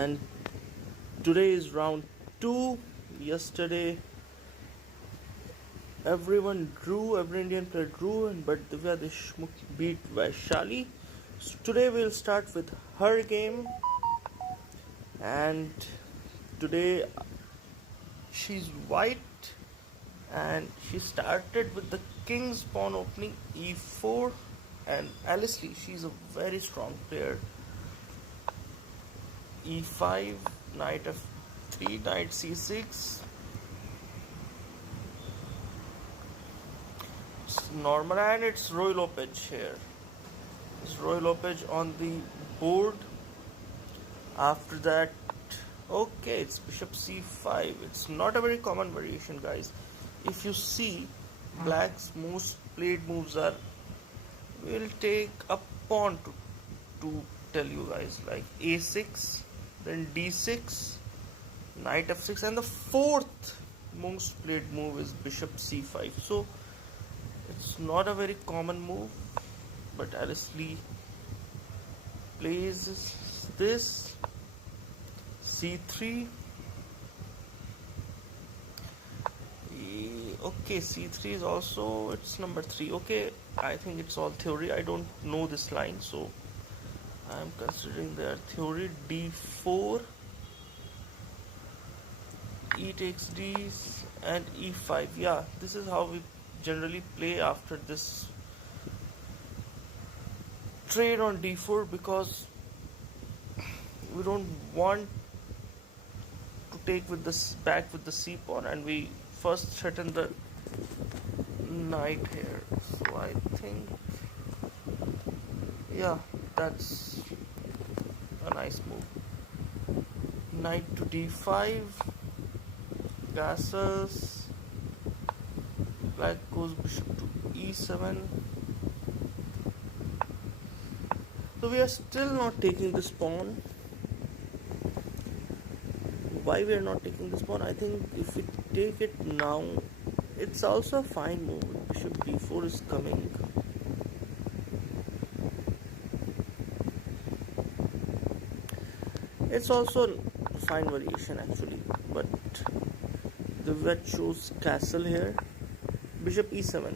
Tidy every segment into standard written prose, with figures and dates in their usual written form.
and today is round 2. Yesterday every Indian player drew, but Divya beat Vaishali. So today we'll start with her game, and today she's white, and she started with the king's pawn opening e4, and Alice Lee, she's a very strong player. e5, knight f3, knight c6. It's normal, and it's Roy Lopez here. It's Roy Lopez on the board. After that, okay, it's bishop c5. It's not a very common variation, guys. If you see, black's most played moves are, we'll take a pawn to tell you guys, like a6, then d6, knight f6, and the fourth most played move is bishop c5. So it's not a very common move, but Alice Lee plays this c3. Okay, c3 is also, it's number 3. Okay, I think it's all theory. I don't know this line, so I'm considering their theory. d4, e takes d, and e5. Yeah, this is how we generally play after this trade on d4, because we don't want to take with this back with the c pawn, and we first threaten the knight here. So I think, yeah, that's a nice move. Knight to d5, castles, black goes bishop to e7. So we are still not taking this pawn. Why we are not taking this pawn? I think if we take it now, it's also a fine move. Bishop d4 is coming. It's also a fine variation actually, but the vet shows castle here. Bishop e7.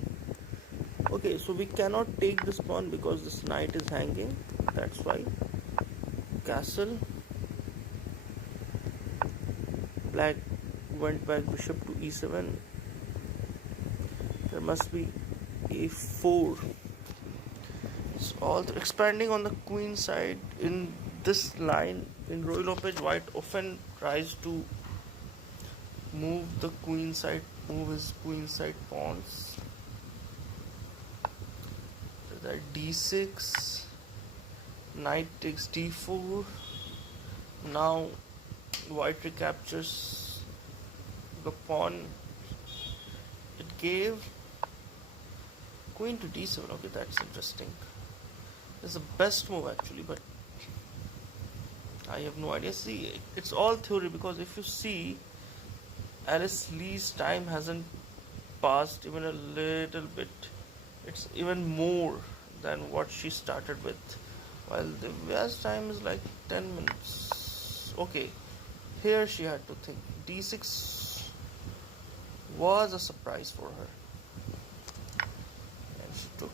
Okay, so we cannot take this pawn because this knight is hanging. That's why. Castle. Black went back bishop to e7. There must be a4. It's all expanding on the queen side. In this line, in Roy Lopez, white often tries to move the queen side, move his queen side pawns. So that d6, knight takes d4. Now white recaptures the pawn it gave. Queen to d7. Okay, that's interesting. It's the best move actually, but I have no idea. See, it's all theory, because if you see, Alice Lee's time hasn't passed even a little bit. It's even more than what she started with, while the Divya's time is like 10 minutes. Okay, here she had to think. d6 was a surprise for her,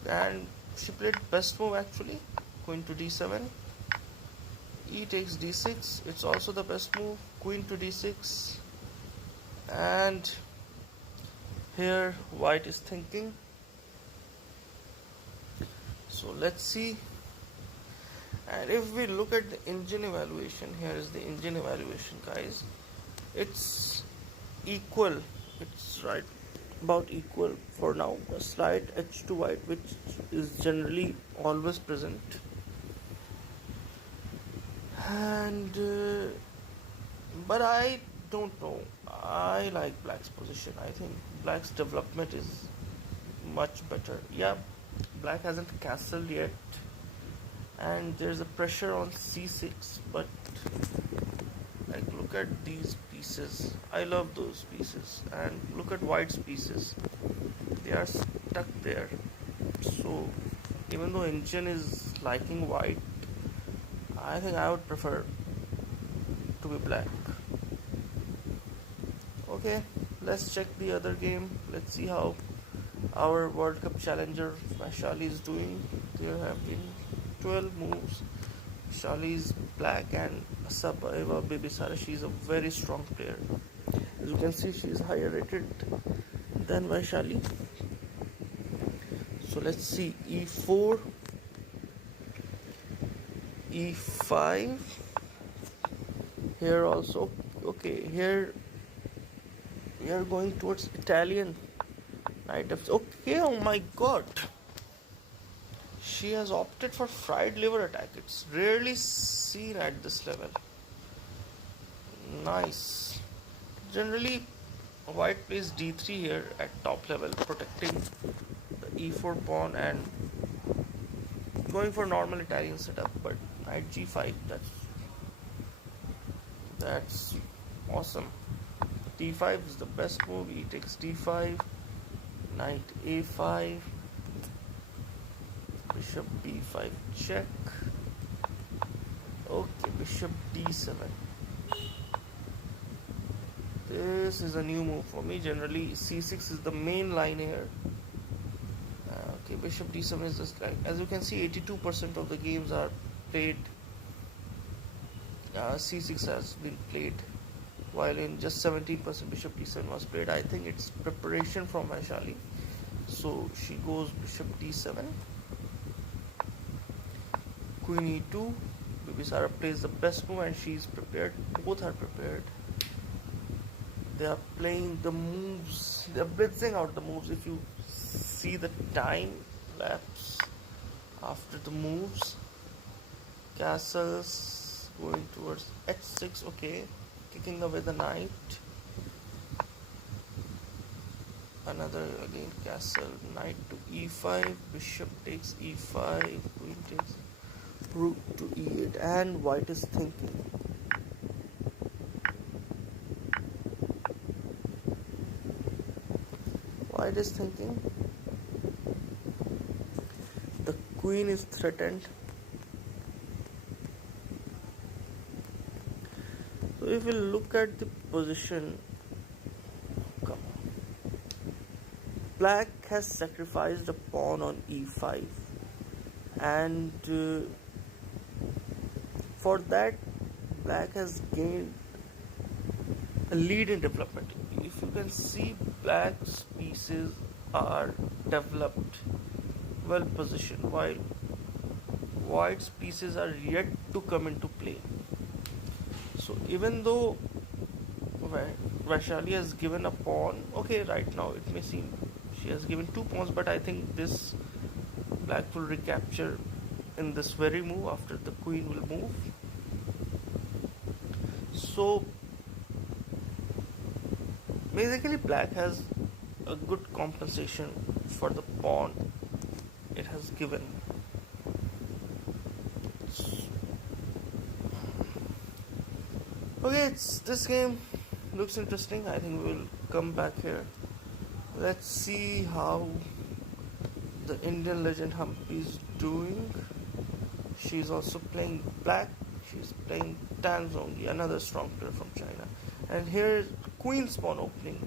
and she played best move actually. Queen to d7, e takes d6. It's also the best move. Queen to d6, and here white is thinking. So let's see. And if we look at the engine evaluation, here is the engine evaluation, guys. It's equal. It's right about equal for now. A slight edge to white, which is generally always present. And but I don't know. I like black's position. I think black's development is much better. Yeah, black hasn't castled yet, and there's a pressure on c6, but like, look at these pieces. I love those pieces, and look at white's pieces. They are stuck there. So even though engine is liking white, I think I would prefer be black. Okay, let's check the other game. Let's see how our World Cup challenger Vaishali is doing. There have been 12 moves. Vaishali is black and Sabaiva Bibisara. She is a very strong player. As you can see, she is higher rated than Vaishali. So let's see, e4, e5. Here also, okay, here we are going towards Italian knight f. Okay, oh my god, she has opted for fried liver attack. It's rarely seen at this level. Nice. Generally, white plays d3 here at top level, protecting the e4 pawn and going for normal Italian setup. But knight g5, that's awesome. d5 is the best move. E takes d5, knight a5, bishop b5 check. Okay, bishop d7. This is a new move for me. Generally c6 is the main line here. Okay, bishop d7 is just like, as you can see, 82% of the games are played. C6 has been played, while in just 17% bishop d7 was played. I think it's preparation from Vaishali. So she goes bishop d7, queen e2. Bibisara plays the best move and she's prepared. Both are prepared. They are playing the moves. They are blitzing out the moves. If you see the time lapse after the moves, castles going towards h6. Okay, kicking away the knight. Another again castle. Knight to e5. Bishop takes e5. Queen takes rook to e8. And white is thinking. White is thinking. The queen is threatened. So if we look at the position, come on. Black has sacrificed a pawn on e5, and for that black has gained a lead in development. If you can see, black's pieces are developed, well positioned, while white's pieces are yet to come into play. So even though Vaishali has given a pawn, okay, right now it may seem she has given two pawns, but I think this black will recapture in this very move after the queen will move. So basically black has a good compensation for the pawn it has given. Okay, this game looks interesting. I think we'll come back here. Let's see how the Indian legend Humpy is doing. She's also playing black. She's playing Tan Zhongyi, another strong player from China. And here queen's pawn opening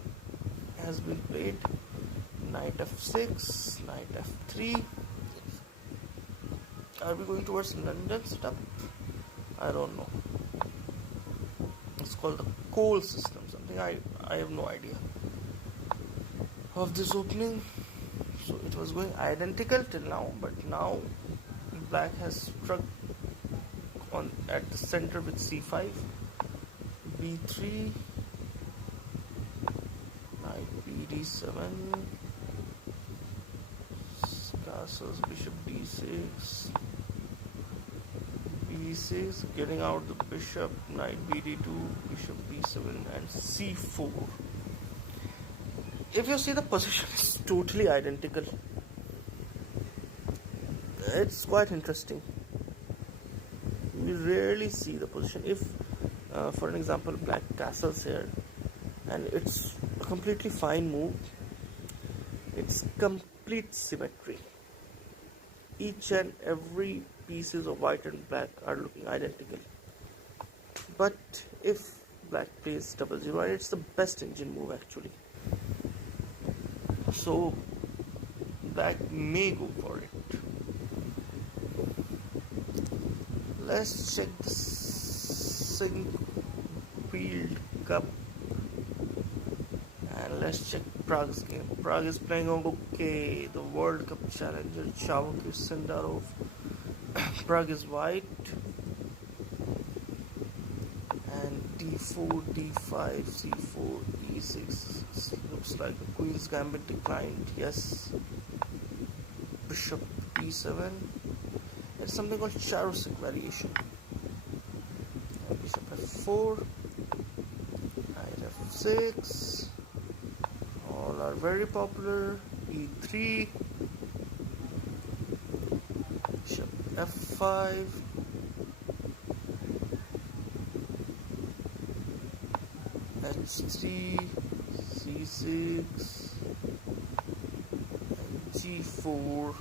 has been played. Knight f6, knight f3. Are we going towards London setup? I don't know. It's called the Cole system, something. I have no idea of this opening. So it was going identical till now, but now black has struck on at the center with c5, b3, knight bd7, castles, bishop d6, b6, getting out the bishop, knight bd2, bishop b7 and c4. If you see, the position is totally identical. It's quite interesting. We rarely see the position. If for an example black castles here and it's a completely fine move, it's complete symmetry. Each and every pieces of white and black are looking identical. But if black plays double g1, it's the best engine move actually. So black may go for it. Let's check the Sync Field Cup and let's check Pragg's game. Pragg is playing okay. The World Cup challenger Chavukir Sindarov. Pragg is white and d4, d5, c4, e6. Looks like the Queen's Gambit declined. Yes. Bishop e7. It's something called Charusik variation. Bishop f4, knight f6. All are very popular. e3, bishop f5, h3, c6, and g4.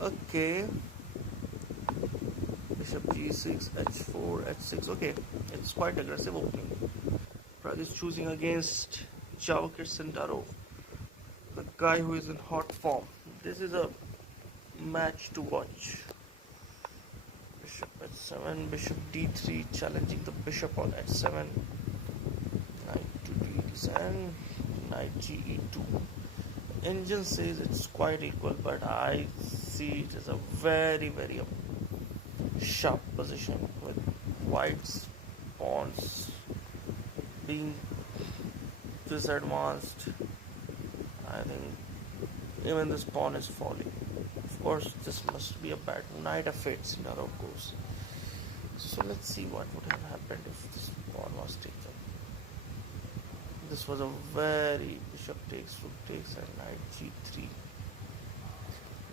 Okay. Bishop g6, h4, h6. Okay, it's quite aggressive opening. Pragg is choosing against Chavukir Sindarov, the guy who is in hot form. This is a match to watch. Bishop h7, bishop d3, challenging the bishop on h7. Knight to d7, knight ge2. Engine says it's quite equal, but I see it as a very sharp position with white's pawns being this advanced. I think even this pawn is falling. Of course, this must be a bad knight f8 Sindarov goes. So let's see what would have happened if this pawn was taken. This was a very bishop takes, rook takes, and knight g3.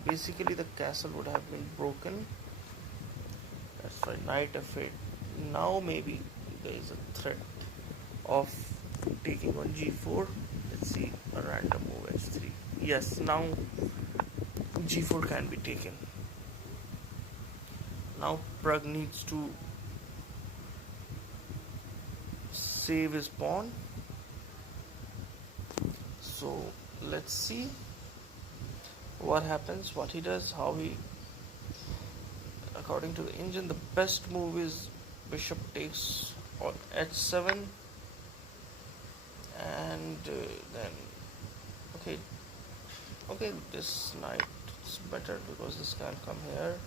Basically, the castle would have been broken. That's why knight f8. Now maybe there is a threat of taking on g4. Let's see a random move h3. Yes, now g4 can be taken. Now Pragg needs to save his pawn. So let's see what happens, what he does, how he. According to the engine, the best move is bishop takes on h7, and then okay, this knight is better because this can come here.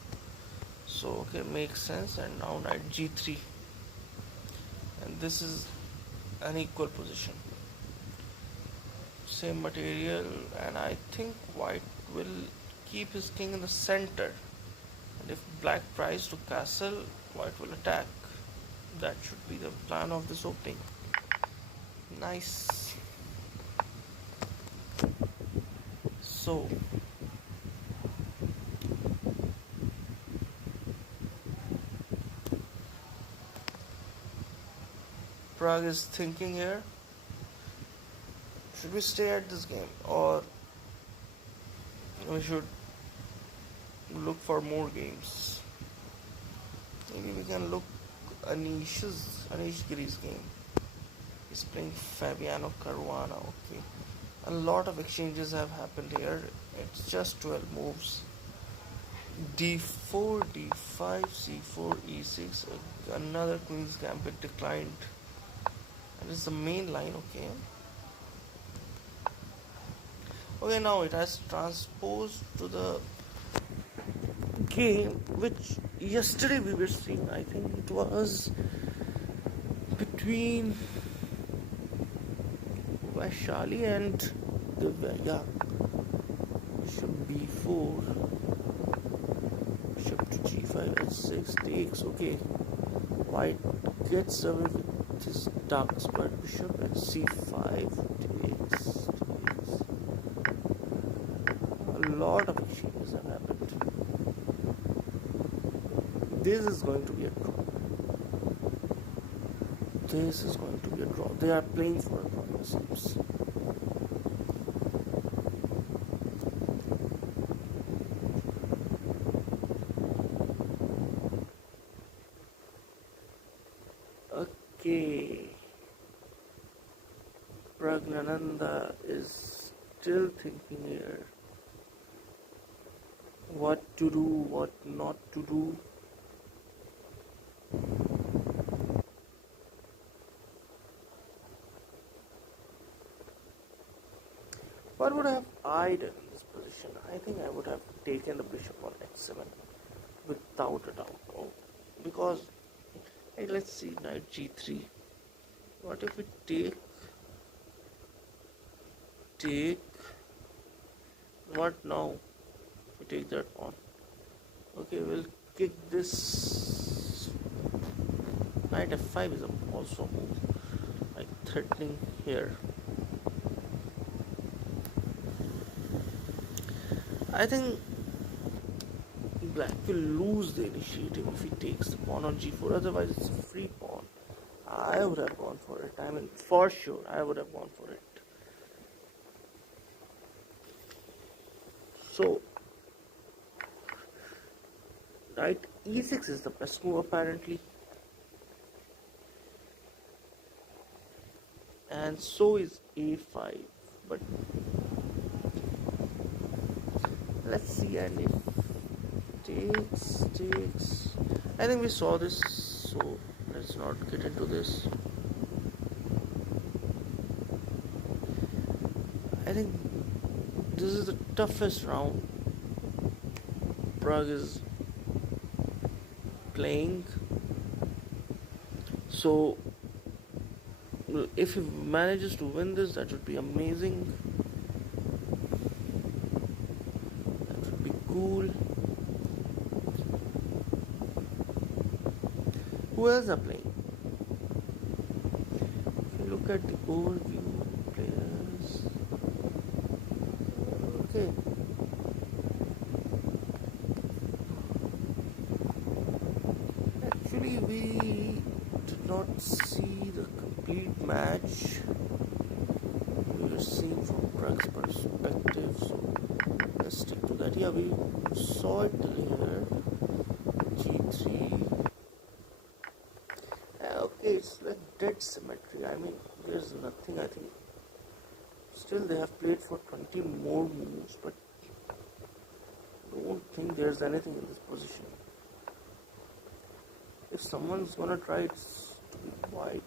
So okay, makes sense. And now knight g3, and this is an equal position, same material, and I think white will keep his king in the center, and if black tries to castle, white will attack. That should be the plan of this opening. Nice. So Pragg is thinking here, should we stay at this game or we should look for more games? Maybe we can look Anish Giri's game. He's playing Fabiano Caruana. Okay, a lot of exchanges have happened here. It's just 12 moves. d4, d5, c4, e6. Another Queen's Gambit declined. And it's the main line. Okay, now it has transposed to the game which yesterday we were seeing. I think it was between Vaishali and Divya. Yeah. Bishop b4, bishop to g5, h6 takes. Okay, white gets away with his dark squared bishop, and c5 takes. A lot of exchanges have happened. This is going to be a draw. This is going to be a draw. They are playing for a draw, it seems. Okay. Praggnanandhaa is still thinking here. What to do, what not to do. What would have I done in this position? I think I would have taken the bishop on h7 without a doubt. Oh, because, hey, let's see, knight g3. What if we take, what now? We take that pawn. Okay, we'll kick this. Knight f5 is also a move, like threatening here. I think black will lose the initiative if he takes the pawn on g4, otherwise it's a free pawn. I would have gone for it. I mean, for sure, I would have gone for it. So, knight e6 is the best move apparently. And so is a5. But let's see, and if takes. I think we saw this, so let's not get into this. I think this is the toughest round Pragg is playing. So if he manages to win this, that would be amazing. That would be cool. Who else are playing? If you look at the overview players, okay. Actually, we did not see the complete match. We were seeing from Pragg's perspective, so let's stick to that. Yeah, we saw it till here. G3. Okay, it's like dead symmetry. I mean, there's nothing. I think still they have played for 20 more moves, but I don't think there's anything in this position. If someone's gonna try, it's to be white.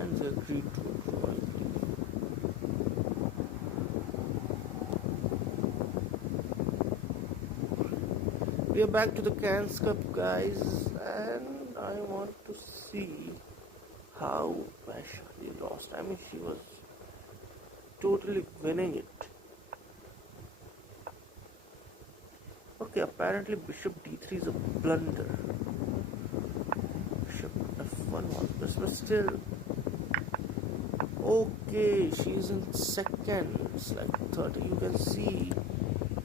And they agreed to it jointly. We are back to the Cans Cup, guys, and I want to see how Vaishali lost. I mean, she was totally winning it. Okay, apparently bishop d3 is a blunder. Bishop f1 was best, but still. Okay, she's in second. It's like 30. You can see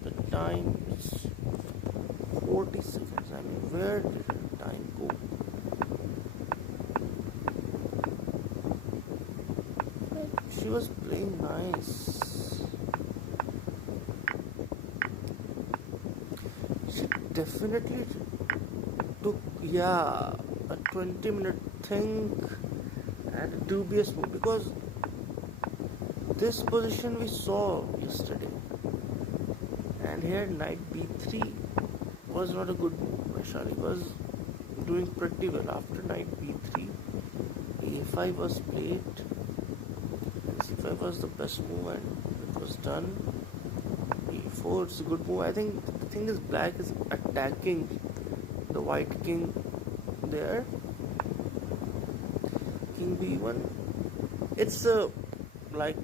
the time is 40 seconds. I mean, where did her time go? She was playing nice. She definitely took, yeah, a 20-minute think and a dubious move, because this position we saw yesterday, and here knight b3 was not a good move. Vaishali was doing pretty well. After knight b3, a5 was played, and c5 was the best move, and it was done. e4, it's a good move. I think the thing is, black is attacking the white king there. King b1. It's a like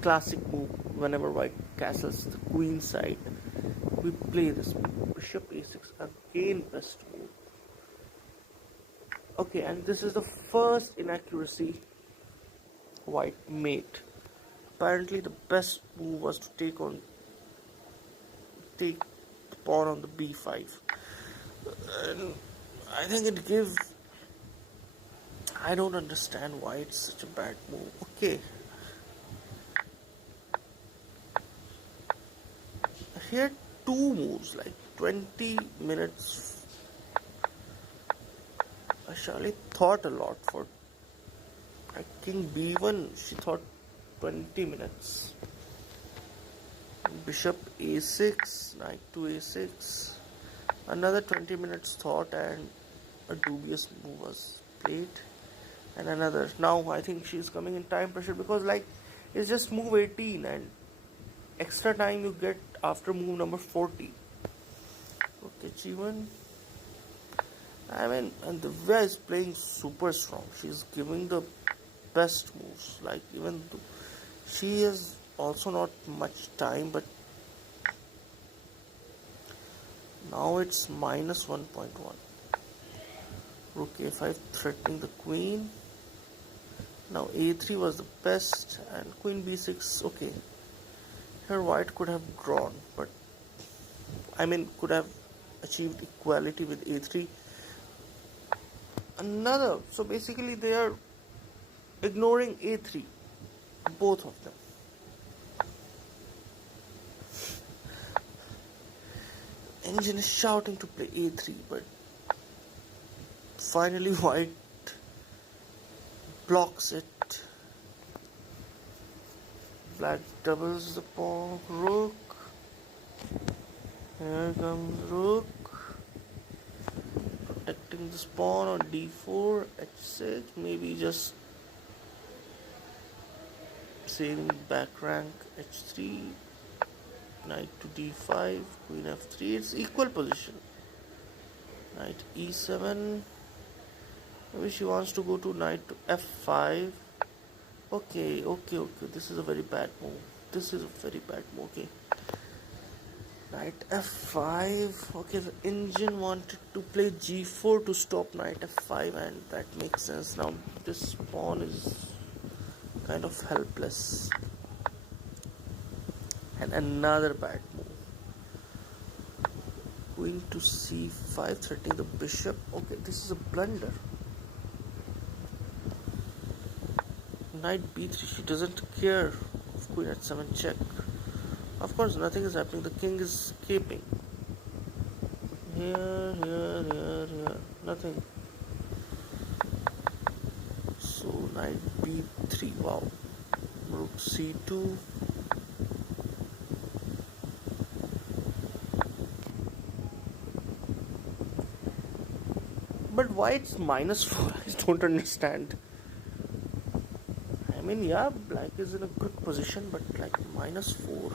classic move. Whenever white castles the queen side, we play this move. Bishop a6, again best move. Okay, and this is the first inaccuracy white made. Apparently the best move was to take the pawn on the b5. And I think it gives... I don't understand why it's such a bad move. Okay. He had two moves, like 20 minutes. Vaishali thought a lot for King b1. She thought 20 minutes. Bishop a6, knight to a6. Another 20 minutes thought, and a dubious move was played. And another. Now I think she's coming in time pressure because like it's just move 18 and extra time you get after move number 40. Okay, g1. I mean, and Divya is playing super strong. She's giving the best moves. Like even though she has also not much time, but now it's minus 1.1. Rook a5 threatening the queen. Now a3 was the best, and queen b6. Okay, here white could have drawn, but I mean could have achieved equality with a3. Another, so basically they are ignoring a3, both of them. Engine is shouting to play a3, but finally white blocks it. Black doubles the pawn, rook. Here comes rook. Protecting this pawn on d4, h6. Maybe just saving back rank, h3. Knight to d5, queen f3. It's equal position. Knight e7. Maybe she wants to go to knight to f5. Okay. This is a very bad move. Okay. Knight f5. Okay, the engine wanted to play g4 to stop knight f5, and that makes sense. Now this pawn is kind of helpless. And another bad move. Queen to c5, threatening the bishop. Okay, this is a blunder. Knight b3, she doesn't care. Queen at 7 check. Of course, nothing is happening. The king is escaping. Here. Nothing. So, knight b3. Wow. Rook c2. But why it's minus 4? I don't understand. I mean, yeah, black is in a good position, but like minus 4.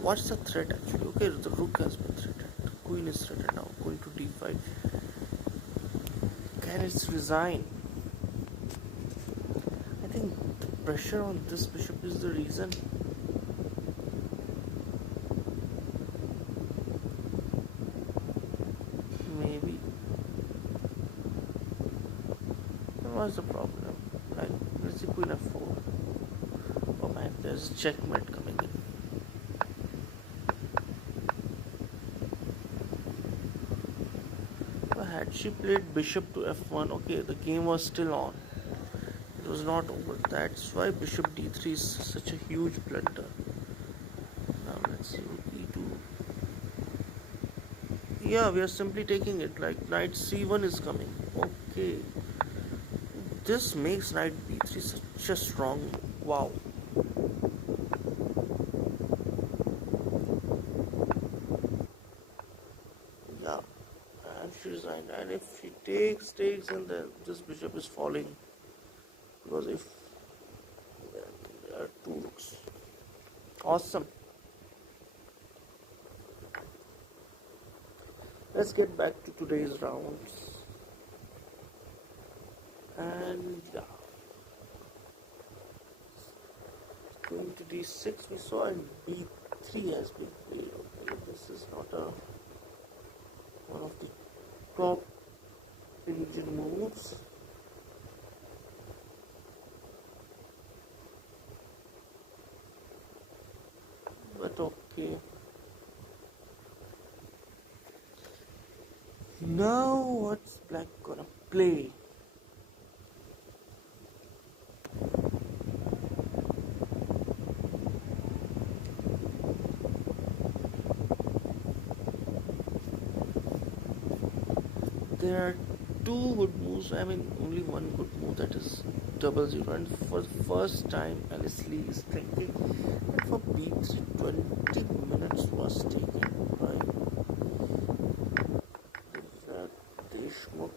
What's the threat actually? Okay, the rook has been threatened. The queen is threatened now. Queen to d5. Can it resign? I think the pressure on this bishop is the reason. Maybe. What's the problem? Like, where's the queen f4? Oh man, there's checkmate coming in. Had she played bishop to f1, okay, the game was still on. It was not over. That's why bishop d3 is such a huge blunder. Now let's see, rook e2. Yeah, we are simply taking it. Like knight c1 is coming. Okay. This makes knight b3 such a strong move. Wow. Yeah. And she resigned. And if she takes, and then this bishop is falling. Because if there are two rooks. Awesome. Let's get back to today's rounds. And yeah. Going to d6 we saw, and b3 has been played. Okay, this is not one of the top engine moves. Okay. Now what's black gonna play? There are two good moves. I mean, only one good move, that is double zero. And for the first time, Alice Lee is thinking that for B3, 20 minutes was taken by Divya Deshmukh.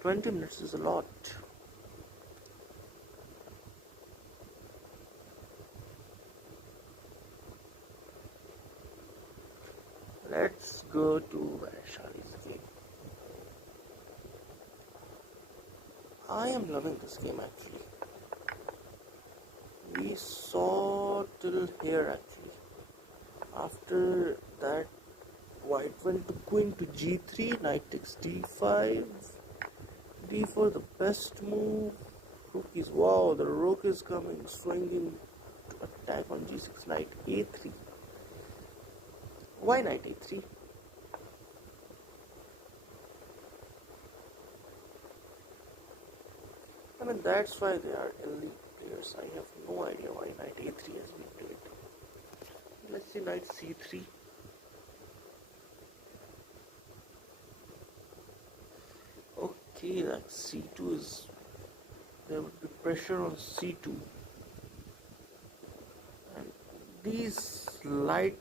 20 minutes is a lot. Let's go to Vaishali's game. I am loving this game actually. We saw till here actually. After that, white went to queen to g3, knight takes d5, d4 the best move, rook is, wow, the rook is coming, swinging to attack on g6, knight a3. Why knight a3? I mean, that's why they are elite players. I have no idea why knight a3 has been played. Let's see knight c3. Okay, that c2 is, there would be pressure on c2. And these light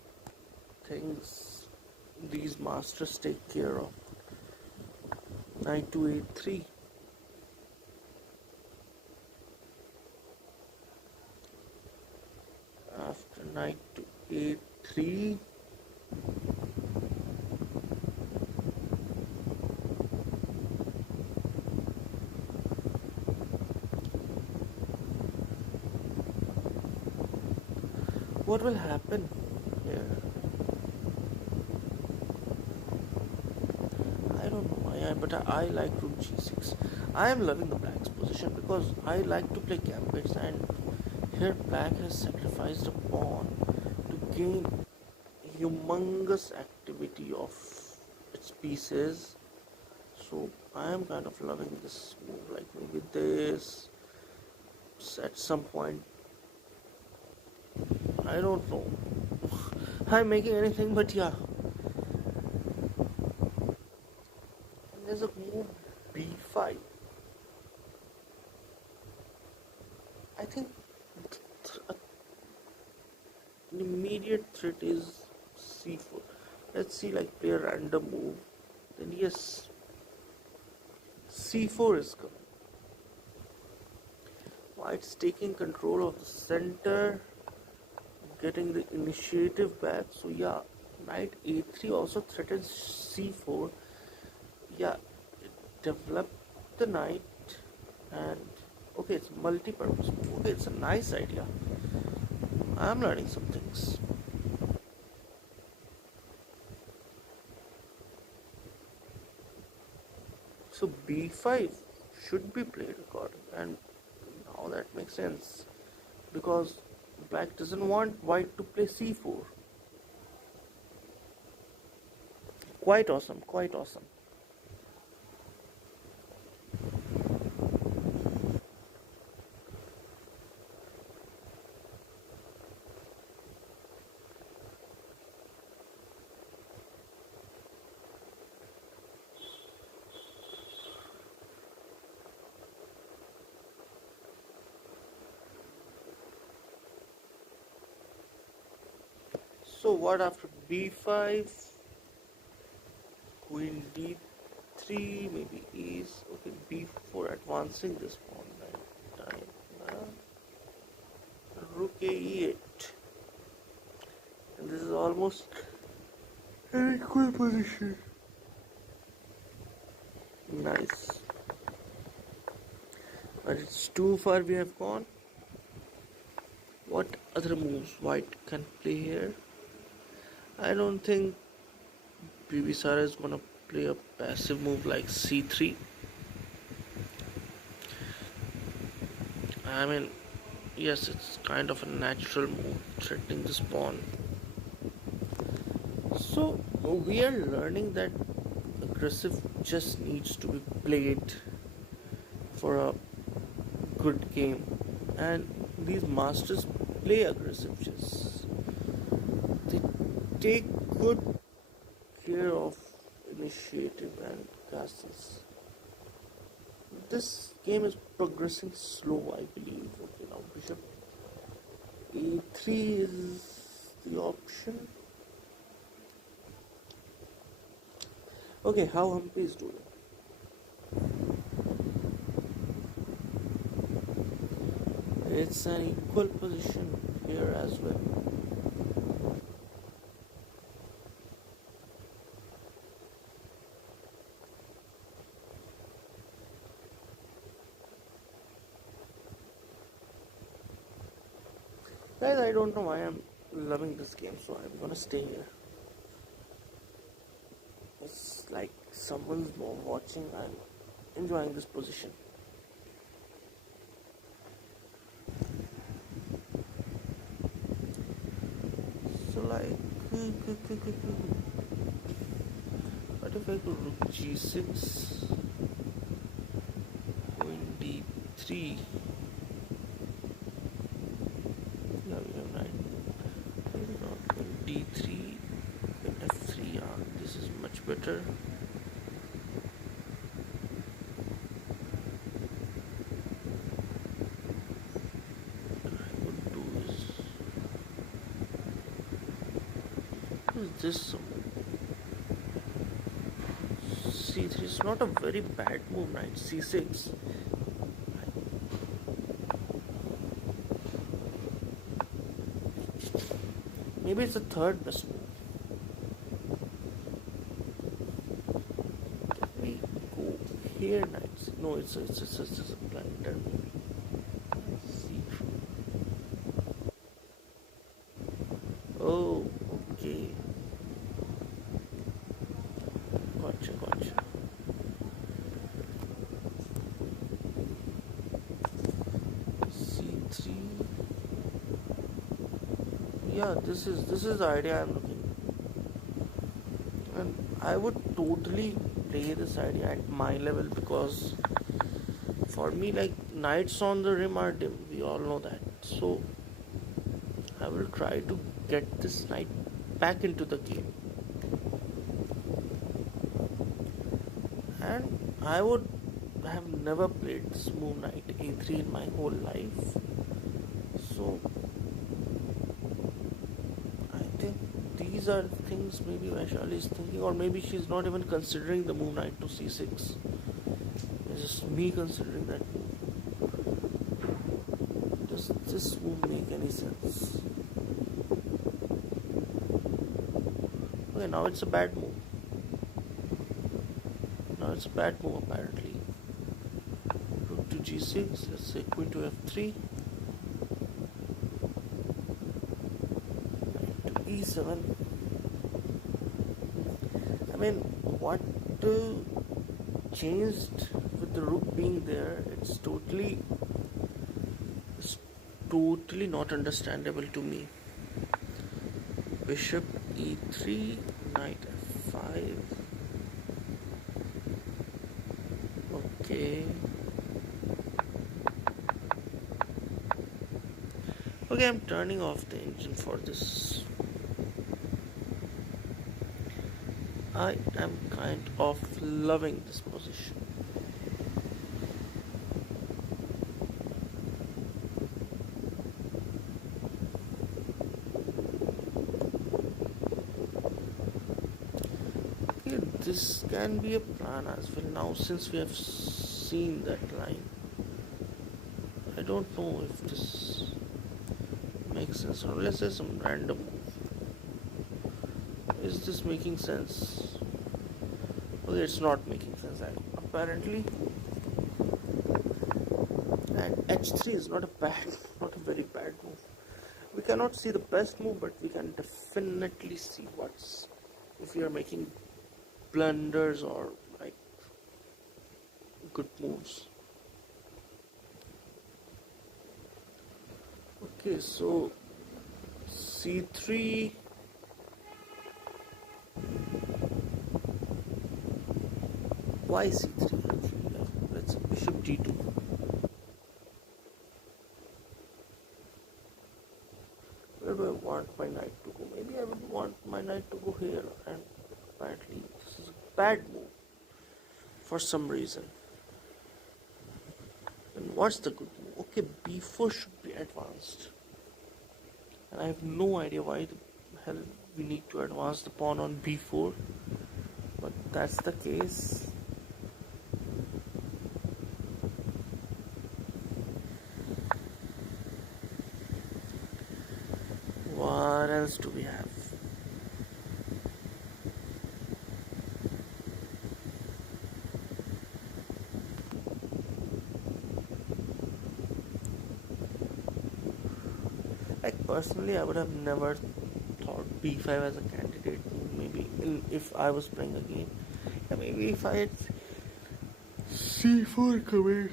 things, these masters take care of. Knight to a3. After knight to a3, what will happen here? I don't know why, but I like rook g6. I am loving the black's position because I like to play gambits, and here black has sacrificed a pawn to gain humongous activity of its pieces. So I am kind of loving this move, like maybe this at some point. I don't know. I'm making anything, but yeah. And there's a move b5. I think an immediate threat is c4. Let's see, like play a random move. Then yes, c4 is coming. White's taking control of the center, getting the initiative back. So yeah, knight a3 also threatens c4. Yeah, it developed the knight, and okay, it's multi-purpose. Okay, it's a nice idea. I'm learning some things. So b5 should be played according, and now that makes sense because black doesn't want white to play c4. Quite awesome, quite awesome. So what after b5? Queen d3, maybe is okay. b4 advancing this pawn. Rook a e8, and this is almost an equal position. Nice, but it's too far we have gone. What other moves white can play here? I don't think Bimbisara is gonna play a passive move like c3. I mean, Yes, it's kind of a natural move, threatening the pawn. So we are learning that aggressive chess needs to be played for a good game, and these masters play aggressive chess. They take good care of initiative and castles. This game is progressing slow, I believe. Okay, now bishop e3 is the option. Okay, how Humpy is doing? It's an equal position here as well. Guys, I don't know why I'm loving this game, so I'm gonna stay here. It's like someone's more watching. I'm enjoying this position. So like, what if I go rook g6, queen d3? Yeah, we have knight. Maybe not. Queen d3, queen f3. Yeah, this is much better. What I would do is this c3 is not a very bad move. Knight c6. Maybe it's the third best move. We go here, knights. No, it's a blunder. C3. Oh, okay. Gotcha. C3. Yeah, this is the idea I'm looking. And I would totally play this idea at my level, because for me, like, knights on the rim are dim. We all know that. So I will try to get this knight back into the game. And I would have never played this move knight a3 in my whole life. So I think these are things maybe Vaishali is thinking, or maybe she's not even considering the move knight to c6. It's just me considering that move. Does this move make any sense? Okay, now it's a bad move. Now it's a bad move apparently. Rook to g6, let's say queen to f3. Knight to e7. I mean, what changed with the rook being there? It's totally not understandable to me. Bishop e3, knight f5. Okay. Okay, I'm turning off the engine for this. I am kind of loving this position. Okay, this can be a plan as well. Now, since we have seen that line, I don't know if this makes sense, or let's say some random move. Is this making sense? Okay, it's not making sense apparently. And h3 is not a very bad move. We cannot see the best move, but we can definitely see what's, if we are making blunders or like good moves. Okay, so c3. Why c3 actually? Yeah, let's bishop d2. Where do I want my knight to go? Maybe I would want my knight to go here, and apparently this is a bad move for some reason. And what's the good move? Okay, b4 should be advanced. And I have no idea why the hell we need to advance the pawn on b4. But that's the case. What else do we have? Like personally, I would have never thought b5 as a candidate. Maybe if I was playing a game, yeah, maybe if I had c4 coming,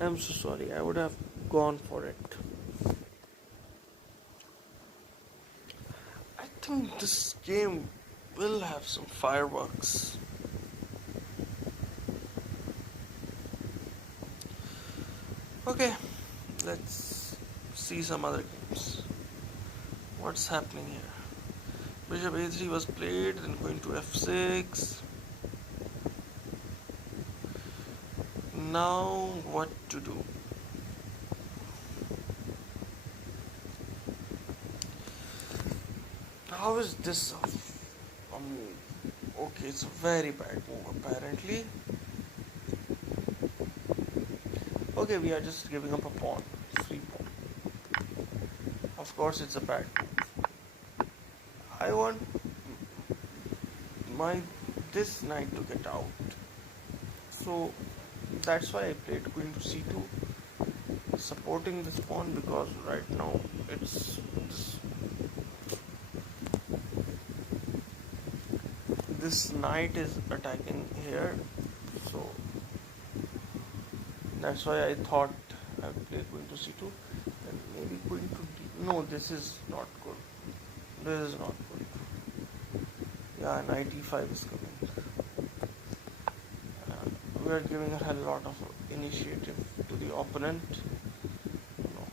I'm so sorry. I would have gone for it. I think this game will have some fireworks. Okay, let's see some other games. What's happening here? Bishop a3 was played, then going to f6. Now what to do? How is this? Okay, it's a very bad move apparently. Okay, we are just giving up a pawn, free pawn. Of course, it's a bad move. I want my this knight to get out, so that's why I played queen to c2, supporting this pawn, because right now this knight is attacking here, so that's why I thought I would play queen to c2, and maybe queen to d. No, this is not good. This is not good. Yeah, knight e5 is coming. We are giving a hell lot of initiative to the opponent. No.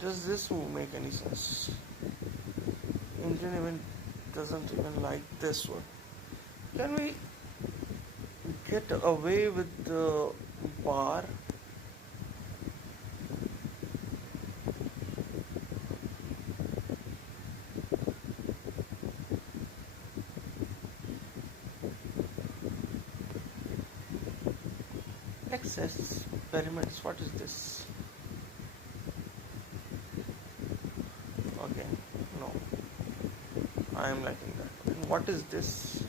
Does this move make any sense? Indian even doesn't even like this one. Can we get away with the bar? Access pyramids. What is this? Okay, no. I am liking that. And what is this?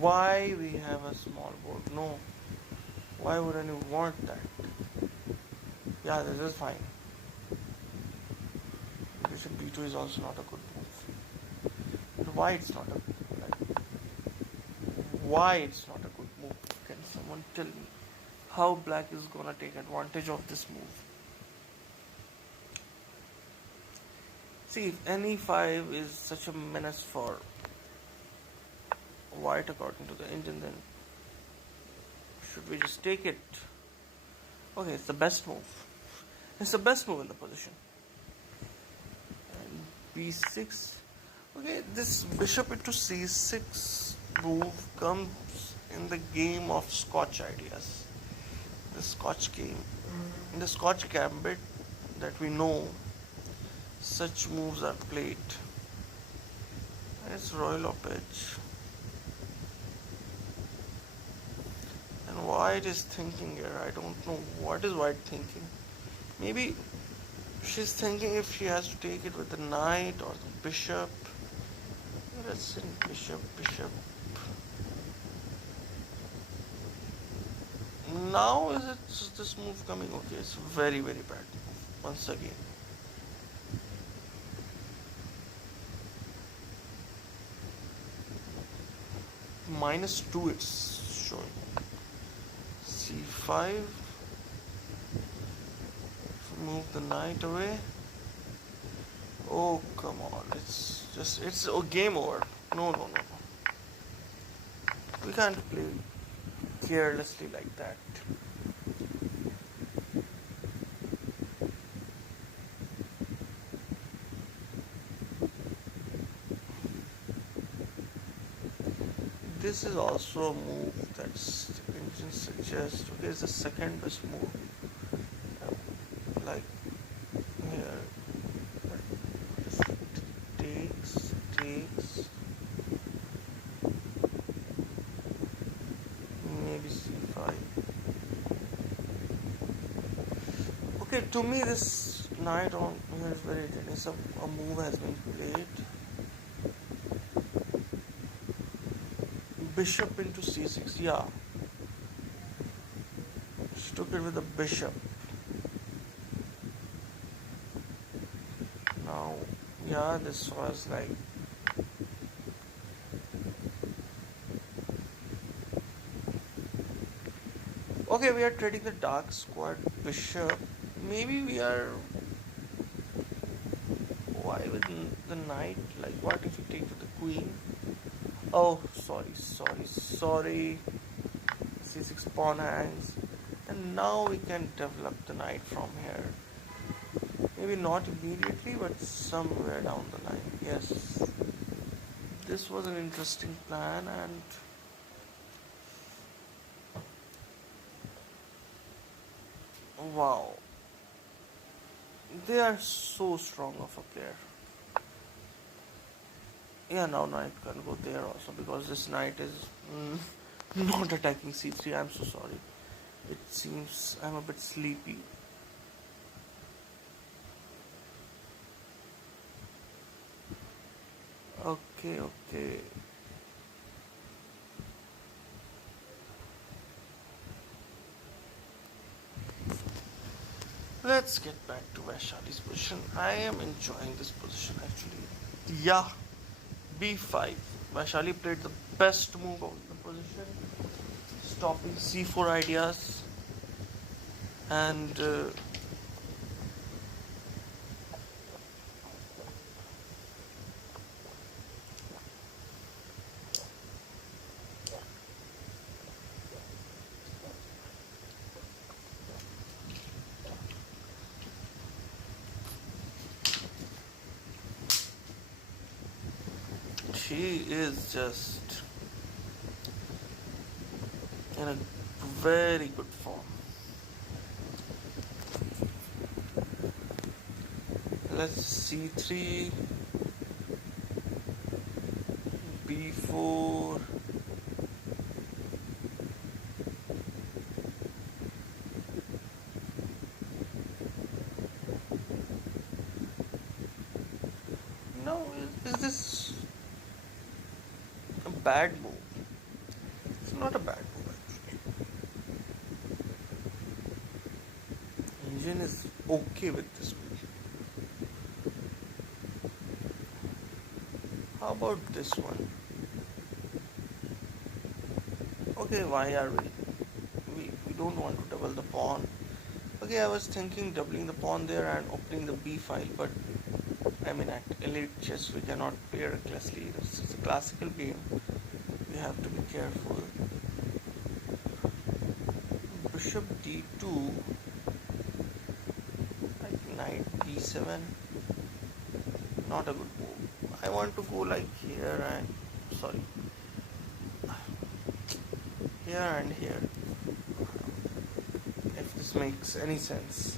Why we have a small board? No. Why wouldn't you want that? Yeah, this is fine. Bishop b2 is also not a good move. But why it's not a why it's not a good move? Can someone tell me how black is gonna take advantage of this move? See, if ne5 is such a menace for white according to the Indian, then should we just take it? Okay, it's the best move. It's the best move in the position. And b6. Okay, this bishop into c6 move comes in the game of Scotch ideas. The Scotch game. In the Scotch gambit that we know, such moves are played. And it's royal op edge. And white is thinking here. I don't know what is white thinking. Maybe she's thinking if she has to take it with the knight or the bishop. Let's send bishop. Now is it just this move coming? Okay, it's very very bad move once again. -2 it's showing. C5. Move the knight away. Oh come on! It's a game over. No no no no. We can't play carelessly like that. This is also a move that's the engine suggests. Okay, it's the second best move. Like here, takes, maybe c5. Okay, to me this knight on here is very tennis. A move has been played. Bishop into c6. Yeah, she took it with a bishop. Now, yeah, this was like okay. We are trading the dark squad bishop. Maybe we are. Why with the knight? Like, what if we take with the queen? Oh, sorry. C6 pawn hangs, and now we can develop the knight from here. Maybe not immediately, but somewhere down the line. Yes, this was an interesting plan, and wow, they are so strong of a player. Yeah, now knight can go there also because this knight is not attacking c3. I'm so sorry. It seems I'm a bit sleepy. Okay. Let's get back to Vaishali's position. I am enjoying this position actually. Yeah, b5. Vaishali played the best move of the position, stopping c4 ideas, and she is just in a very good form. Let's c3, b4. No, is this a bad move? It's not a bad move actually. Engine is okay with this move. How about this one? Okay, why are we don't want to double the pawn. Okay, I was thinking doubling the pawn there and opening the b file, but I mean at elite chess we cannot play recklessly. This is a classical game. We have to be careful. Bishop d2, like knight d7. Not a good move. I want to go like here and sorry. Here and here. If this makes any sense.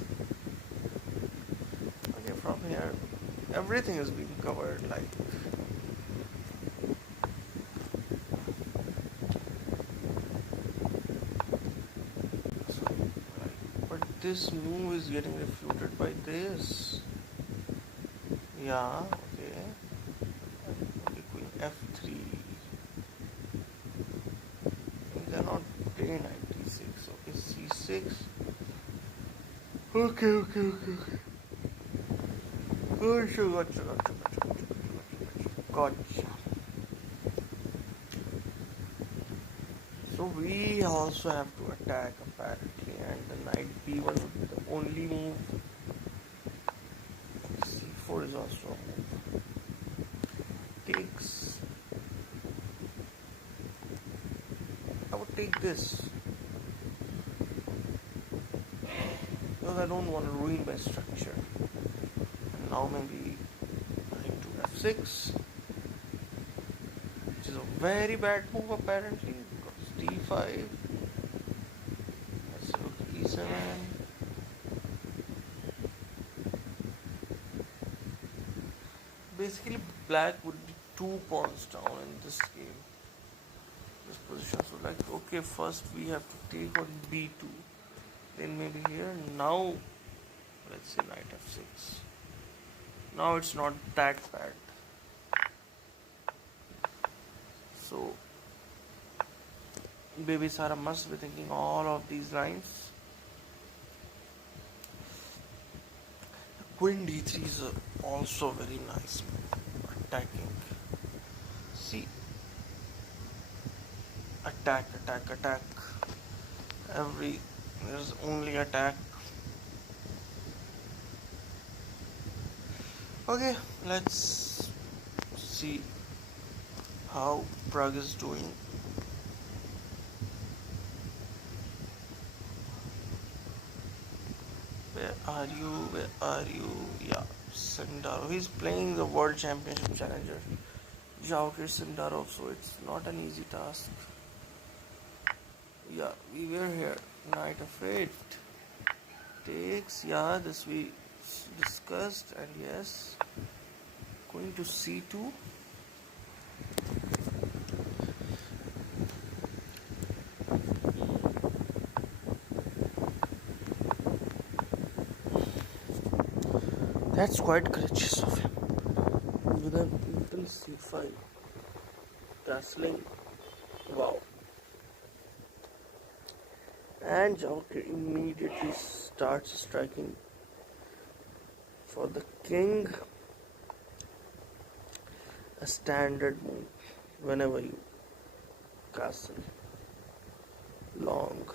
Okay, from here everything is being covered like so, but this move is getting refuted by this. Yeah, okay. Okay, queen f3. You cannot play knight d6. Okay, c6. d6. Okay. Gotcha. So we also have to attack apparently, and the knight b1 would be the only move. c4 is also a move. Takes. I would take this because I don't want to ruin my structure. And now maybe knight to f6, which is a very bad move apparently because d5. Let's look e7. Basically, black would be 2 pawns down in this game, this position. So, like, okay, first we have to take on b2, then maybe here. Now, let's say knight f6. Now it's not that bad. So, Baby Sara must be thinking all of these lines. Queen d3 is also very nice move. Attacking. See, attack. There's only attack. Okay, let's see how Pragg is doing. Where are you? Yeah, Sindaro. He's playing the World Championship Challenger. Jauhir Sindarov, so it's not an easy task. Yeah, we were here. Knight of 8 takes. Yeah, this we discussed, and yes, going to c2. That's quite courageous of him. With an little c5, castling. Wow. And Jauhir immediately starts striking for the king. A standard move whenever you castle long.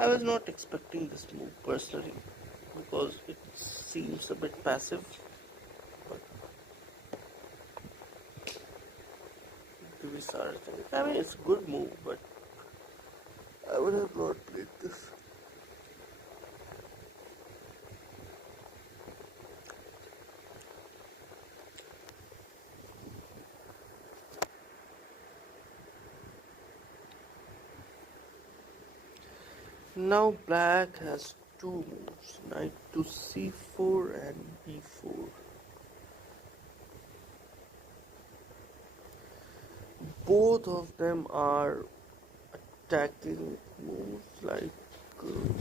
I was not expecting this move personally because it seems a bit passive. But I mean, it's a good move, but I would have not played this. Now black has two moves, knight to c4 and b4. both of them are attacking moves like move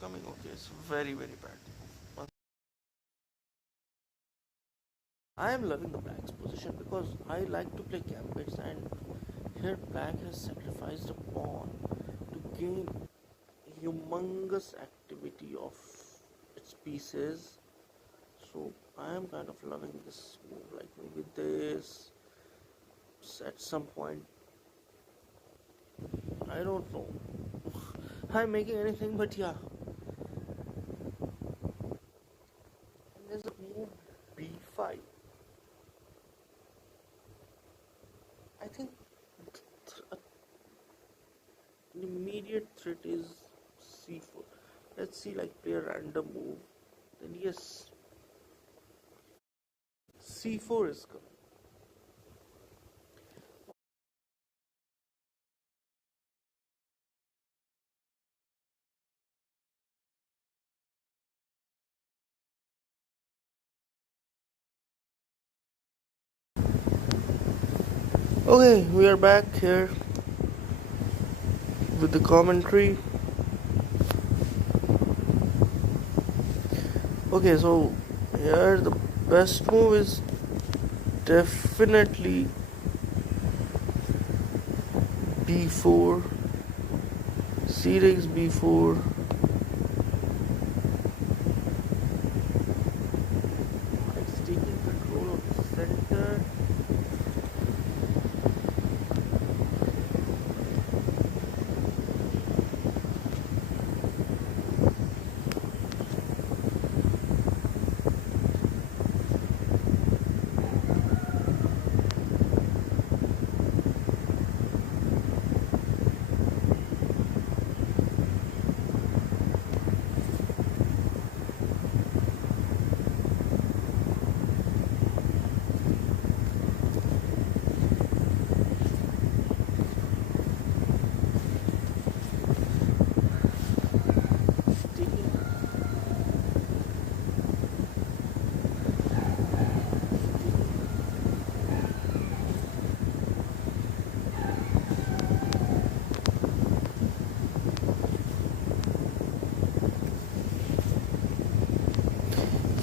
coming. Okay, it's very very bad. I am loving the black's position because I like to play gambits, and here black has sacrificed a pawn to gain humongous activity of its pieces. So I am kind of loving this move. Like maybe this at some point. I don't know. I'm making anything, but yeah. And there's a move b5. I think an immediate threat is c4. Let's see, like play a random move. Then yes, c4 is coming. Okay, we are back here with the commentary. Okay, so here the best move is definitely b4, c takes b4. It's taking control of the center.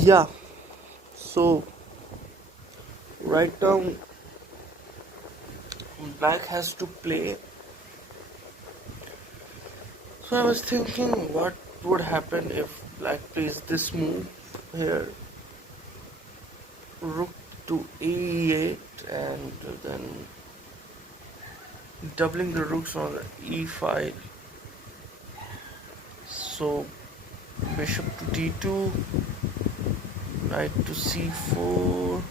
Yeah, so right now black has to play. So I was thinking what would happen if black plays this move here, rook to e8, and then doubling the rooks on the e5. So bishop to d2, knight to c4.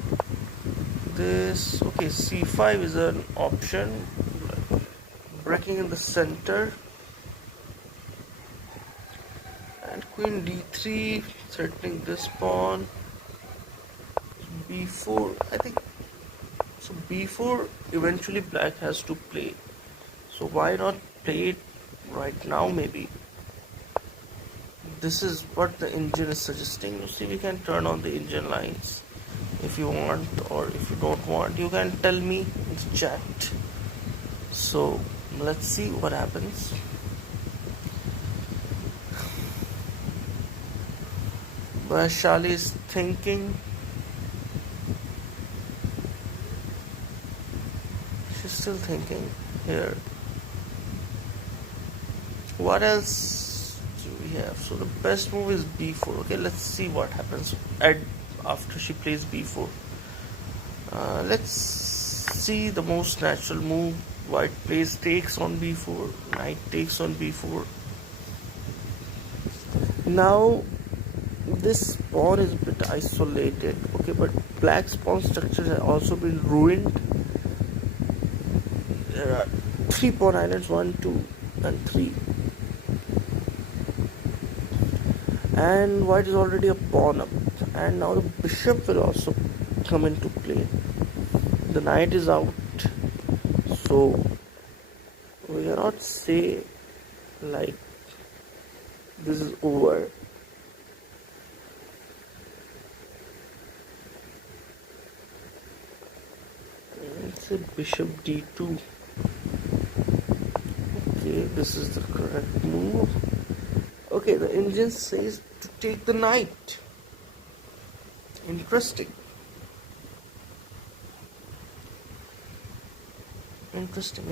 This, okay, c5 is an option, breaking in the center, and queen d3, threatening this pawn. b4, I think so. b4 eventually black has to play, so why not play it right now? Maybe this is what the engine is suggesting. You see, we can turn on the engine lines. If you want or if you don't want, you can tell me in the chat. So let's see what happens. Vaishali is thinking. She's still thinking here. What else do we have? So the best move is b4. Okay, let's see what happens after she plays b4. Let's see the most natural move. White plays takes on b4. Knight takes on b4. Now this pawn is a bit isolated. Okay, but black's pawn structure has also been ruined. There are 3 pawn islands, 1, 2 and 3. And white is already a pawn up, and now the bishop will also come into play. The knight is out, so we cannot say like this is over. Let's say bishop d2. Okay, this is the correct move. Okay, the engine says to take the knight. Interesting. Interesting.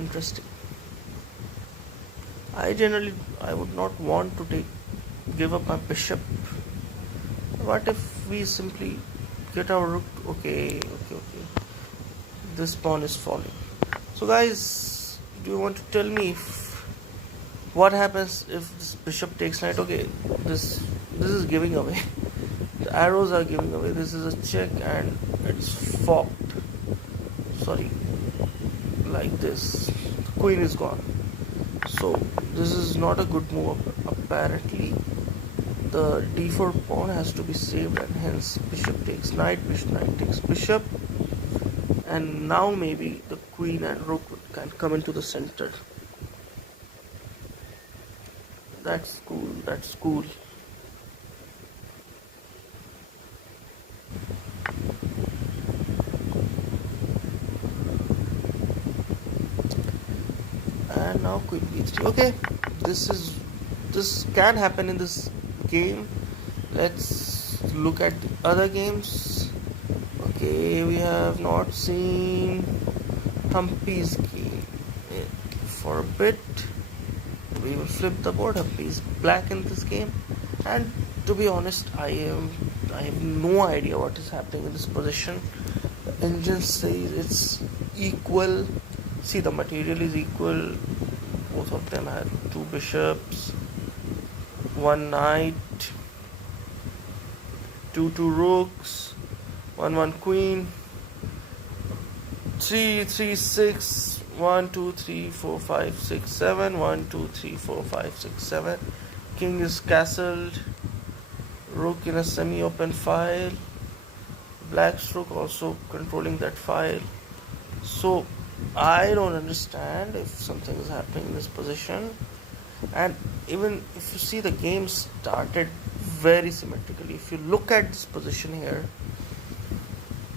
I would not want to give up my bishop. What if we simply get our rook? Okay. This pawn is falling. So guys, do you want to tell me what happens if this bishop takes knight? Okay, this is giving away. The arrows are giving away. This is a check and it's forked. Sorry, like this. The queen is gone. So this is not a good move. Apparently, the d4 pawn has to be saved, and hence bishop takes knight. Knight takes bishop, and now maybe the queen and rook can come into the center. That's cool. And now queen b3. Okay, this can happen in this game. Let's look at the other games. Okay, we have not seen Humpy's game for a bit. We will flip the board. Humpy is black in this game, and to be honest, I have no idea what is happening in this position. The engine says it's equal. See, the material is equal. Both of them have 2 bishops, 1 knight, 2 rooks, 1 queen, 3 3 6. 1 2 3 4 5 6 7. 1 2 3 4 5 6 7. King is castled. Rook in a semi-open file. Black's rook also controlling that file. So I don't understand if something is happening in this position. And even if you see, the game started very symmetrically. If you look at this position here,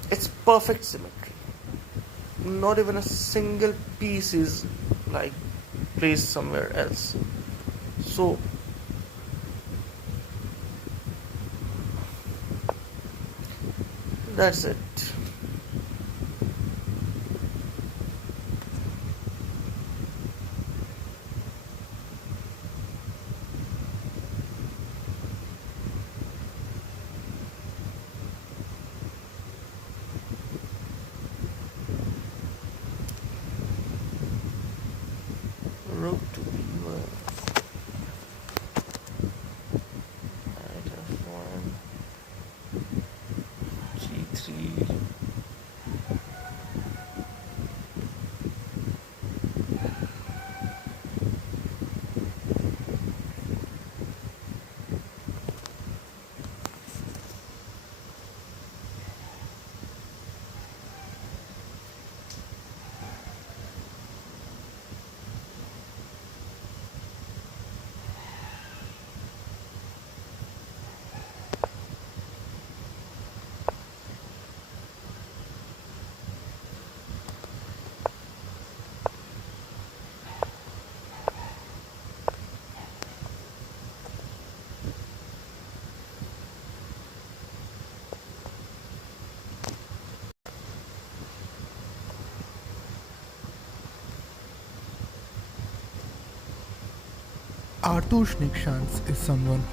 it's perfect symmetry. Not even a single piece is like placed somewhere else. So that's it. Rook to b1. Knight f1. g3. Arthur Schnickschanz is someone